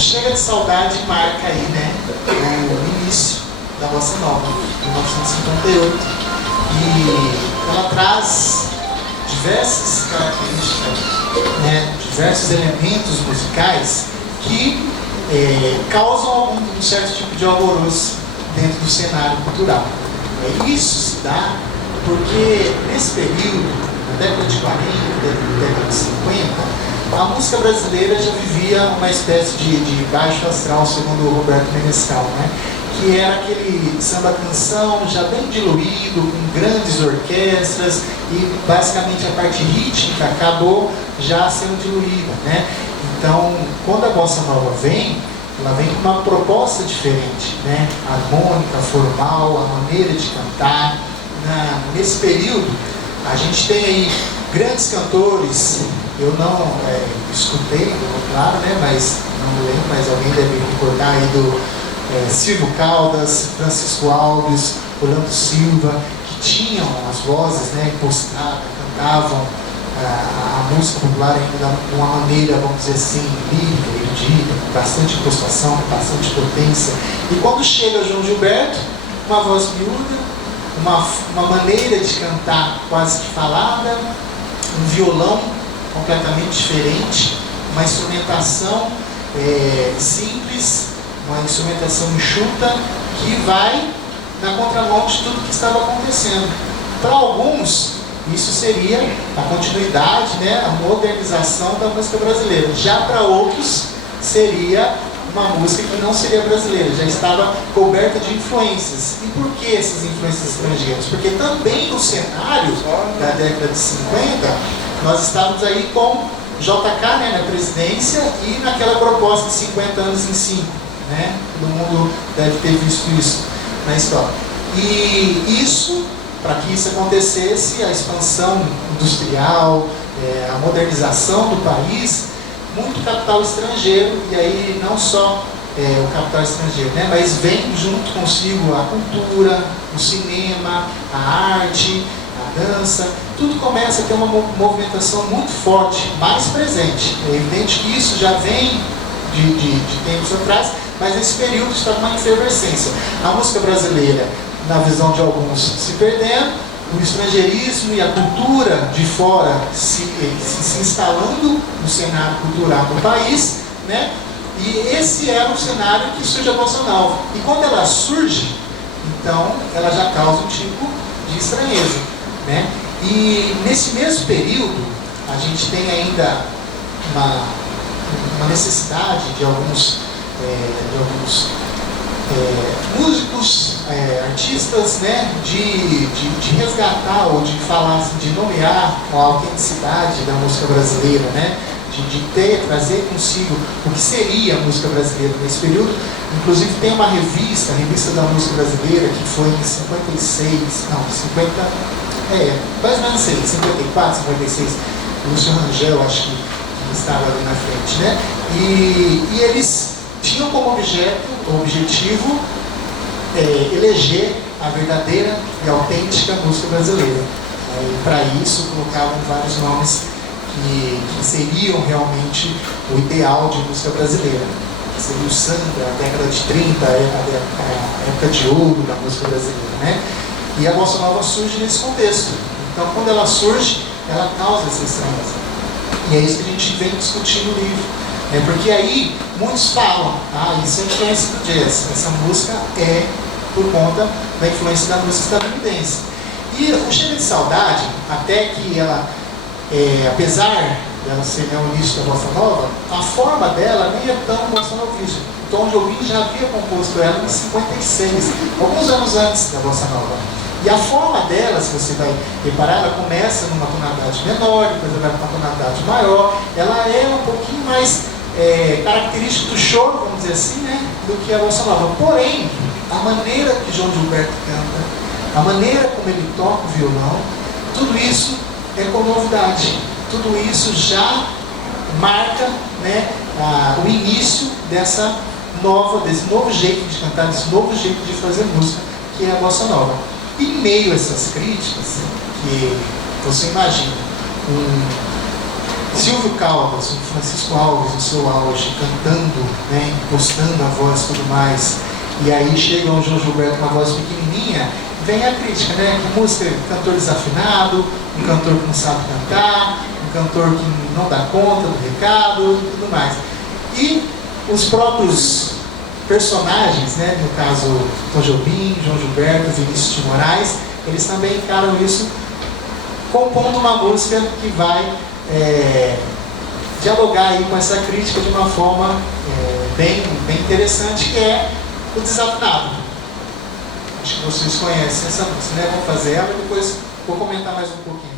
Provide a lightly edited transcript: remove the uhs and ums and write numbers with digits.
Chega de Saudade marca aí, né, o início da Bossa Nova, 1958, e ela traz diversas características, né, diversos elementos musicais que causam um certo tipo de alvoroço dentro do cenário cultural. Isso se dá porque nesse período, na década de 40, década de 50, a música brasileira já vivia uma espécie de baixo astral, segundo o Roberto Menestrel, né? Que era aquele samba-canção já bem diluído, com grandes orquestras, e basicamente a parte rítmica acabou já sendo diluída, né? Então, quando a Bossa Nova vem, ela vem com uma proposta diferente, né? Harmônica, formal, a maneira de cantar. Nesse período, a gente tem aí grandes cantores. Eu não escutei, claro, né? Mas não lembro, mas alguém deve recordar aí do Silvio Caldas, Francisco Alves, Orlando Silva, que tinham as vozes, né, impostadas, cantavam a música popular ainda de uma maneira, vamos dizer assim, lírica, erudita, com bastante impostação, com bastante potência. E quando chega João Gilberto, uma voz miúda, uma maneira de cantar quase que falada, um violão completamente diferente, uma instrumentação simples, uma instrumentação enxuta, que vai na contramão de tudo que estava acontecendo. Para alguns, isso seria a continuidade, né, a modernização da música brasileira. Já para outros, seria uma música que não seria brasileira, já estava coberta de influências. E por que essas influências estrangeiras? Porque também no cenário da década de 50, nós estávamos aí com JK, né, na presidência, e naquela proposta de 50 anos em 5. Né? Todo mundo deve ter visto isso na história. E isso, para que isso acontecesse, a expansão industrial, a modernização do país, muito capital estrangeiro, e aí não só o capital estrangeiro, né? Mas vem junto consigo a cultura, o cinema, a arte, a dança, tudo começa a ter uma movimentação muito forte, mais presente. É evidente que isso já vem de tempos atrás, mas nesse período está uma efervescência. A música brasileira, na visão de alguns, se perdendo, o estrangeirismo e a cultura de fora se instalando no cenário cultural do país, né? E esse era o cenário que surge a Bossa Nova. E quando ela surge, então, ela já causa um tipo de estranheza, né? E nesse mesmo período, a gente tem ainda uma necessidade de alguns músicos, artistas, né, de resgatar ou de falar, assim, de nomear a autenticidade da música brasileira, né, de trazer consigo o que seria a música brasileira nesse período. Inclusive tem uma revista, a Revista da Música Brasileira, que foi em 56, não, 50, mais ou menos 54, 56, Lúcio Rangel, acho que estava ali na frente, né, e eles tinham como objetivo eleger a verdadeira e autêntica música brasileira. Para isso, colocavam vários nomes que seriam realmente o ideal de música brasileira. Seria o samba, a década de 30, a época de ouro da música brasileira, né? E a Bossa Nova surge nesse contexto. Então, quando ela surge, ela causa essa estranheza. E é isso que a gente vem discutindo no livro. Porque aí muitos falam, isso é influência do jazz, essa música é por conta da influência da música estadunidense. E o Chega de Saudade, até que ela, apesar dela ser o início da Bossa Nova, a forma dela nem é tão bossa novista. O Tom Jobim já havia composto ela em 56, alguns anos antes da Bossa Nova. E a forma dela, se você vai reparar, ela começa numa tonalidade menor, depois ela vai para uma tonalidade maior. Ela é um pouquinho mais característica do choro, vamos dizer assim, né, do que a Bossa Nova. Porém, a maneira que João Gilberto canta, a maneira como ele toca o violão, tudo isso é com novidade. Tudo isso já marca, né, o início desse novo jeito de cantar, desse novo jeito de fazer música, que é a Bossa Nova. E em meio a essas críticas, que você imagina Silvio Caldas, o Francisco Alves, no seu auge, cantando, né, impostando a voz e tudo mais, e aí chega o João Gilberto com uma voz pequenininha, vem a crítica, né? Que música, cantor desafinado, um cantor que não sabe cantar, um cantor que não dá conta do recado e tudo mais. E os próprios personagens, né? No caso, Tom Jobim, João Gilberto, Vinícius de Moraes, eles também encaram isso compondo uma música que vai dialogar aí com essa crítica de uma forma bem interessante, que é o Desafinado. Acho que vocês conhecem essa música, né? Vamos fazer ela e depois vou comentar mais um pouquinho.